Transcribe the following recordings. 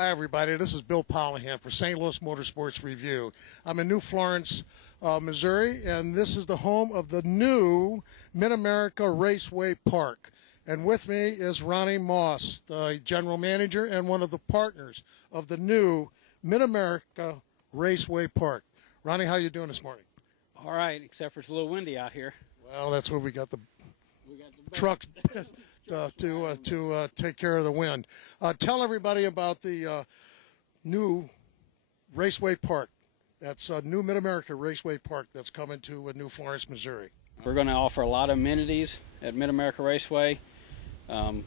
Hi, everybody. This is Bill Pollihan for St. Louis Motorsports Review. I'm in New Florence, Missouri, and this is the home of the new Mid-America Raceway Park. And with me is Ronnie Moss, the general manager and one of the partners of the new Mid-America Raceway Park. Ronnie, how you doing this morning? All right, except for it's a little windy out here. Well, that's where we got the trucks to take care of the wind. Tell everybody about the new Raceway Park. That's a new Mid-America Raceway Park that's coming to New Florence, Missouri. We're going to offer a lot of amenities at Mid-America Raceway. We're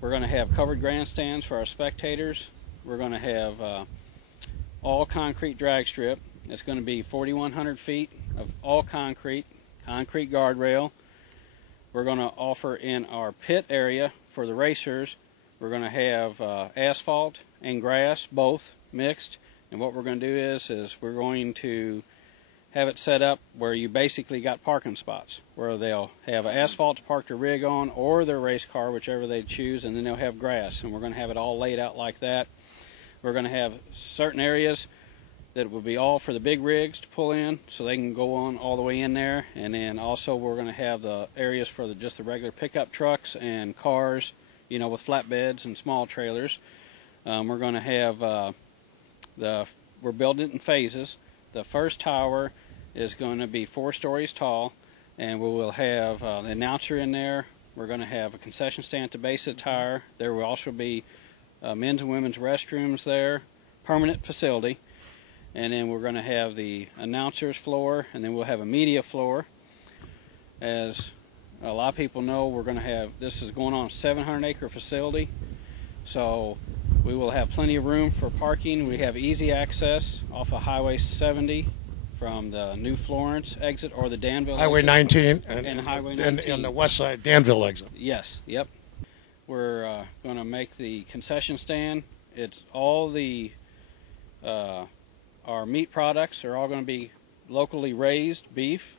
going to have covered grandstands for our spectators. We're going to have all concrete drag strip. It's going to be 4,100 feet of all concrete guardrail. We're going to offer in our pit area for the racers, we're going to have asphalt and grass, both mixed. And what we're going to do is we're going to have it set up where you basically got parking spots, where they'll have asphalt to park their rig on or their race car, whichever they choose, and then they'll have grass. And we're going to have it all laid out like that. We're going to have certain areas that will be all for the big rigs to pull in, so they can go on all the way in there. And then also we're going to have the areas for just the regular pickup trucks and cars, you know, with flatbeds and small trailers. We're going to have we're building it in phases. The first tower is going to be 4 stories tall, and we will have an announcer in there. We're going to have a concession stand at the base of the tower. There will also be men's and women's restrooms there, permanent facility. And then we're going to have the announcer's floor, and then we'll have a media floor. As a lot of people know, we're going to have, this is going on a 700-acre facility, so we will have plenty of room for parking. We have easy access off of Highway 70 from the New Florence exit or the Danville Highway exit. 19 and Highway 19. And the west side Danville exit. Yes, yep. We're going to make the concession stand. It's all the our meat products are all going to be locally raised beef,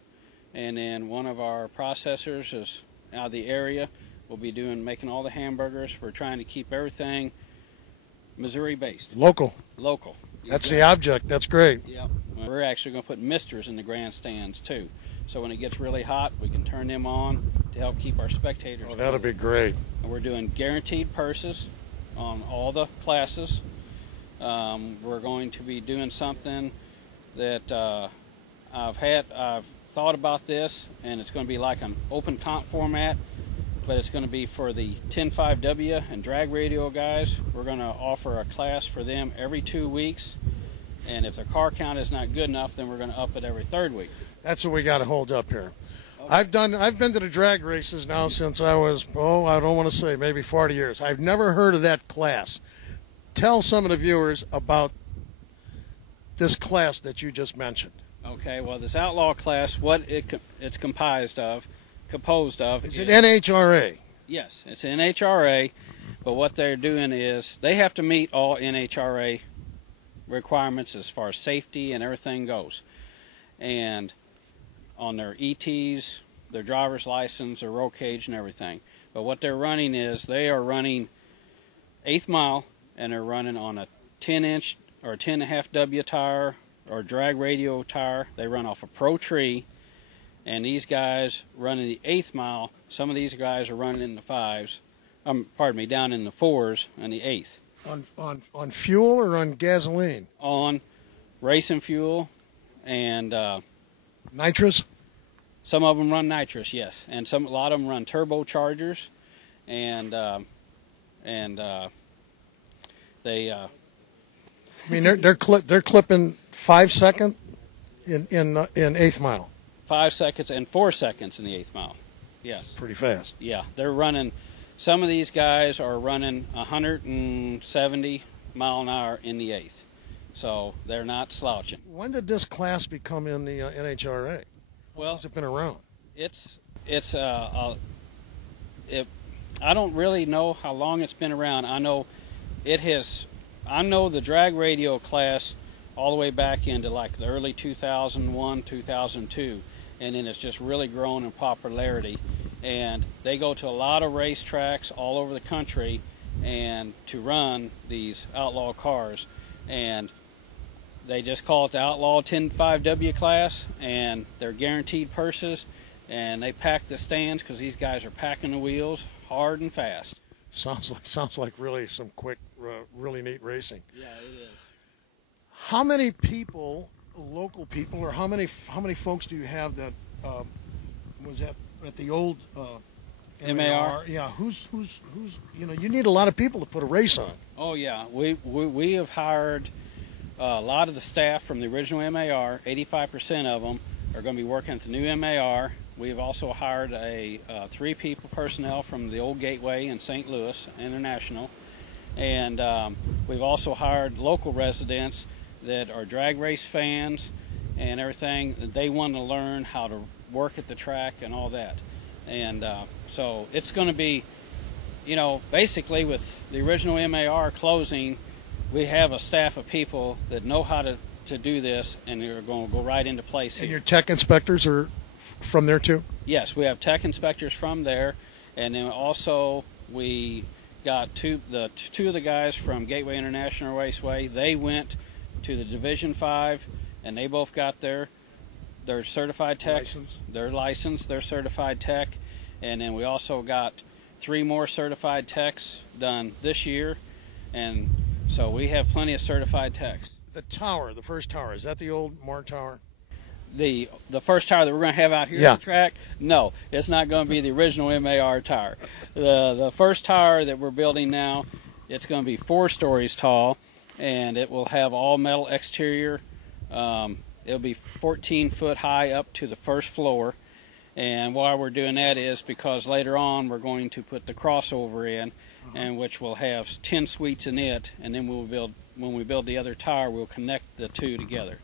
and then one of our processors is out of the area. We'll be making all the hamburgers. We're trying to keep everything Missouri based. Local. That's Exactly. the object. That's great. Yep. We're actually going to put misters in the grandstands too, so when it gets really hot, we can turn them on to help keep our spectators. Oh, that'll be great. And we're doing guaranteed purses on all the classes. We're going to be doing something that I've thought about this, and it's going to be like an open comp format, but it's going to be for the 10.5W and drag radio guys. We're going to offer a class for them every 2 weeks, and if their car count is not good enough, then we're going to up it every 3rd week. That's what we got to hold up here. Okay. I've been to the drag races now since I was, I don't want to say, maybe 40 years. I've never heard of that class. Tell some of the viewers about this class that you just mentioned. Okay, well, this outlaw class, what it's composed of is it NHRA? Yes, it's NHRA, but what they're doing is they have to meet all NHRA requirements as far as safety and everything goes. And on their ETs, their driver's license, their roll cage and everything. But what they're running is they are running 1/8 mile, and they're running on a 10-inch or 10.5 W tire or drag radio tire. They run off a Pro Tree, and these guys running the 1/8 mile. Some of these guys are running in the 5s. Down in the 4s and the 1/8. On fuel or on gasoline? On racing fuel and nitrous. Some of them run nitrous, yes, and a lot of them run turbochargers, and they. I mean, they're clipping 5 seconds in 1/8 mile. 5 seconds and 4 seconds in the 1/8 mile. Yes. Pretty fast. Yeah, they're running. Some of these guys are running 170 mile an hour in the 1/8, so they're not slouching. When did this class become in the NHRA? How long has it been around? I don't really know how long it's been around. I know the drag radio class all the way back into like the early 2001, 2002, and then it's just really grown in popularity. And they go to a lot of racetracks all over the country, and to run these outlaw cars, and they just call it the Outlaw 10.5W class, and they're guaranteed purses, and they pack the stands because these guys are packing the wheels hard and fast. Sounds like really some quick, really neat racing. Yeah, it is. How many people, local people, or how many folks do you have that was at the old MAR? Yeah, who's you know, you need a lot of people to put a race on. Oh yeah, we have hired a lot of the staff from the original MAR. 85% of them are going to be working at the new MAR. We've also hired a 3 people personnel from the old Gateway in St. Louis International, and we've also hired local residents that are drag race fans and everything. They want to learn how to work at the track and all that, and so it's going to be, you know, basically with the original MAR closing, we have a staff of people that know how to do this, and they're going to go right into place here. And your tech inspectors are from there too? Yes, we have tech inspectors from there, and then also we got two of the guys from Gateway International Raceway. They went to the Division 5, and they both got their certified tech. License. They're licensed, they're certified tech, and then we also got 3 more certified techs done this year, and so we have plenty of certified techs. The tower, the first tower, is that the old MAR tower? The first tower that we're going to have out here on the track, no, it's not going to be the original MAR tower. The first tower that we're building now, it's going to be 4 stories tall, and it will have all metal exterior. It'll be 14 foot high up to the first floor, and why we're doing that is because later on we're going to put the crossover in, and which will have 10 suites in it, and then when we build the other tower, we'll connect the 2 together.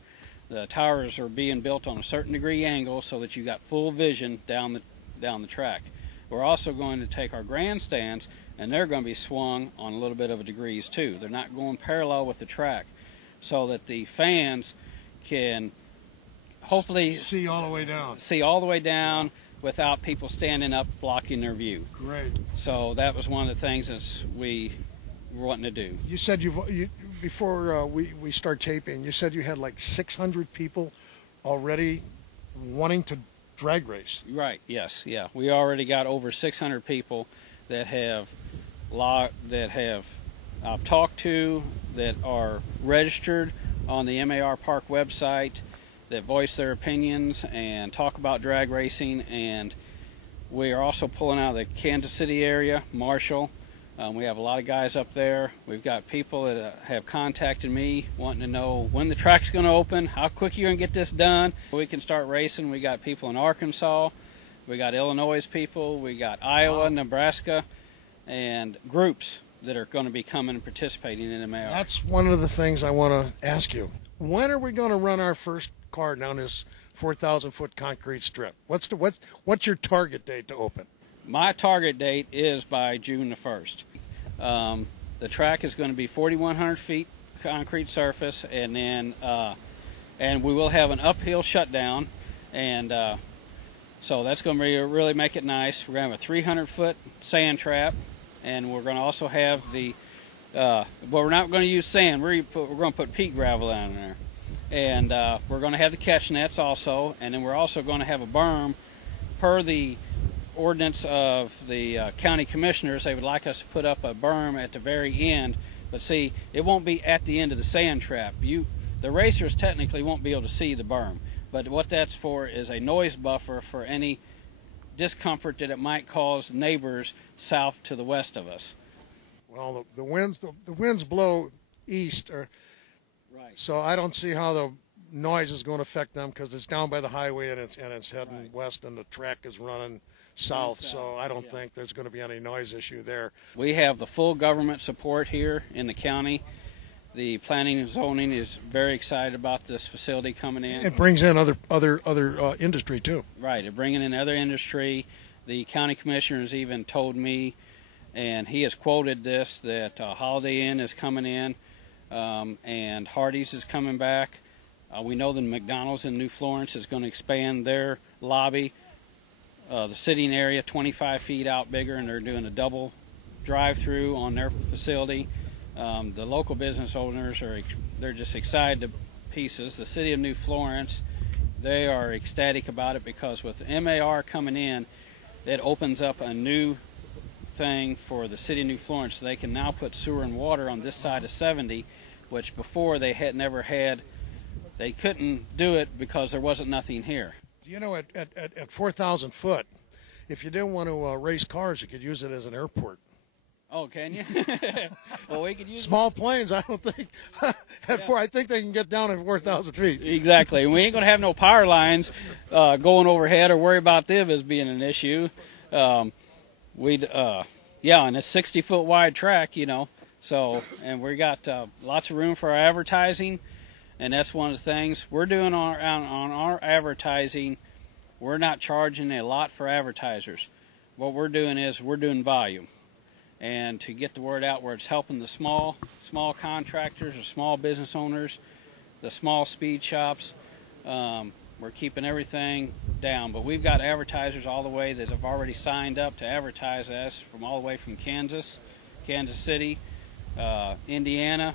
The towers are being built on a certain degree angle so that you got full vision down the track. We're also going to take our grandstands, and they're going to be swung on a little bit of a degrees too. They're not going parallel with the track, so that the fans can hopefully see all the way down. See all the way down without people standing up blocking their view. Great. So that was one of the things that we were wanting to do. You said before we start taping, you said you had like 600 people already wanting to drag race. Right. Yes. Yeah. We already got over 600 people that have I've talked to, that are registered on the MAR Park website, that voice their opinions and talk about drag racing. And we are also pulling out of the Kansas City area, Marshall. We have a lot of guys up there. We've got people that have contacted me wanting to know when the track's going to open, how quick you're going to get this done. We can start racing. We got people in Arkansas, we got Illinois people, we got Iowa, Nebraska, and groups that are going to be coming and participating in MAR. That's one of the things I want to ask you. When are we going to run our first car down this 4,000-foot concrete strip? What's your target date to open? My target date is by June the 1st. The track is going to be 4,100 feet concrete surface, and then and we will have an uphill shutdown, and so that's going to really make it nice. We're going to have a 300-foot sand trap, and we're going to also have the well, we're not going to use sand. We're going to put peat gravel down there, and we're going to have the catch nets also, and then we're also going to have a berm per the ordinance of the county commissioners. They would like us to put up a berm at the very end, but see, it won't be at the end of the sand trap. The racers technically won't be able to see the berm, but what that's for is a noise buffer for any discomfort that it might cause neighbors south to the west of us. Well, the winds blow east, right. So I don't see how the noise is going to affect them, because it's down by the highway and it's heading west, and the track is running south, so I don't think there's going to be any noise issue there. We have the full government support here in the county. The planning and zoning is very excited about this facility coming in. It brings in other industry too. Right, it bringing in other industry. The county commissioners even told me, and he has quoted this, that Holiday Inn is coming in, and Hardee's is coming back. We know that McDonald's in New Florence is going to expand their lobby. The sitting area 25 feet out bigger, and they're doing a double drive-through on their facility. The local business owners they're just excited to pieces. The city of New Florence, they are ecstatic about it because with MAR coming in, it opens up a new thing for the city of New Florence. They can now put sewer and water on this side of 70, which before they had never had. They couldn't do it because there wasn't nothing here. You know, at 4,000 foot, if you didn't want to race cars, you could use it as an airport. Oh, can you? Well, we could use small planes. I don't think I think they can get down at 4,000 feet. Exactly. We ain't gonna have no power lines going overhead or worry about them as being an issue. Yeah, and a 60-foot wide track, you know. So, and we got lots of room for our advertising, and that's one of the things we're doing on our advertising. We're not charging a lot for advertisers. What we're doing is we're doing volume. And to get the word out where it's helping the small contractors or small business owners, the small speed shops, we're keeping everything down. But we've got advertisers all the way that have already signed up to advertise us from all the way from Kansas City, Indiana,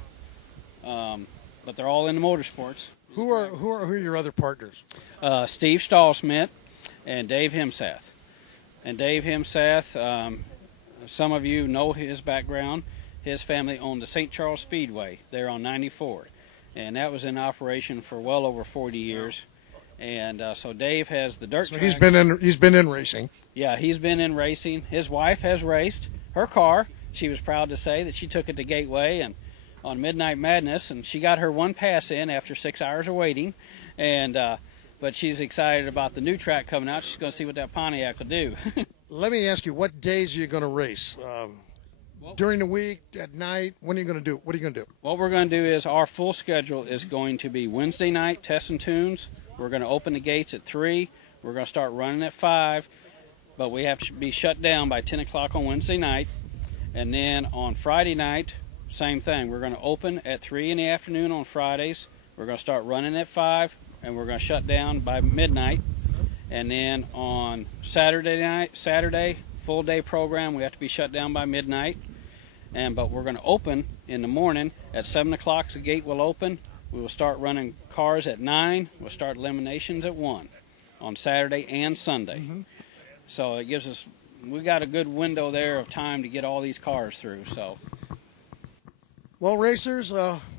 but they're all in the motorsports. Who are your other partners? Steve Stallsmith and Dave Himsath. And Dave Himsath, some of you know his background. His family owned the St. Charles Speedway there on 94, and that was in operation for well over 40 years. And so Dave has the dirt track. He's been in racing. Yeah, he's been in racing. His wife has raced her car. She was proud to say that she took it to Gateway and on Midnight Madness, and she got her one pass in after 6 hours of waiting. And but she's excited about the new track coming out. She's going to see what that Pontiac will do. Let me ask you, what days are you going to race? During the week, at night? When are you going to do? What are you going to do? What we're going to do is our full schedule is going to be Wednesday night, Tests and Tunes. We're going to open the gates at 3. We're going to start running at 5, but we have to be shut down by 10 o'clock on Wednesday night. And then on Friday night, same thing. We're going to open at 3 in the afternoon on Fridays. We're going to start running at 5, and we're going to shut down by midnight. And then on Saturday, full day program, we have to be shut down by midnight. But we're going to open in the morning at 7 o'clock. The gate will open. We will start running cars at 9. We'll start eliminations at 1 on Saturday and Sunday. Mm-hmm. So it gives us, we got a good window there of time to get all these cars through. So, well, racers,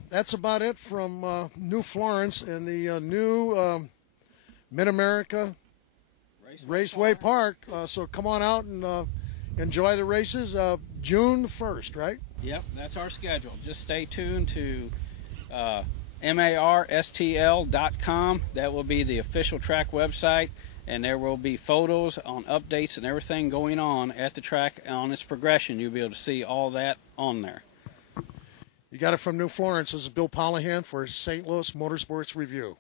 that's about it from New Florence and the new Mid-America Raceway Park. So come on out and enjoy the races. June 1st, right? Yep, that's our schedule. Just stay tuned to marstl.com. That will be the official track website, and there will be photos on updates and everything going on at the track on its progression. You'll be able to see all that on there. You got it from New Florence. This is Bill Pollihan for St. Louis Motorsports Review.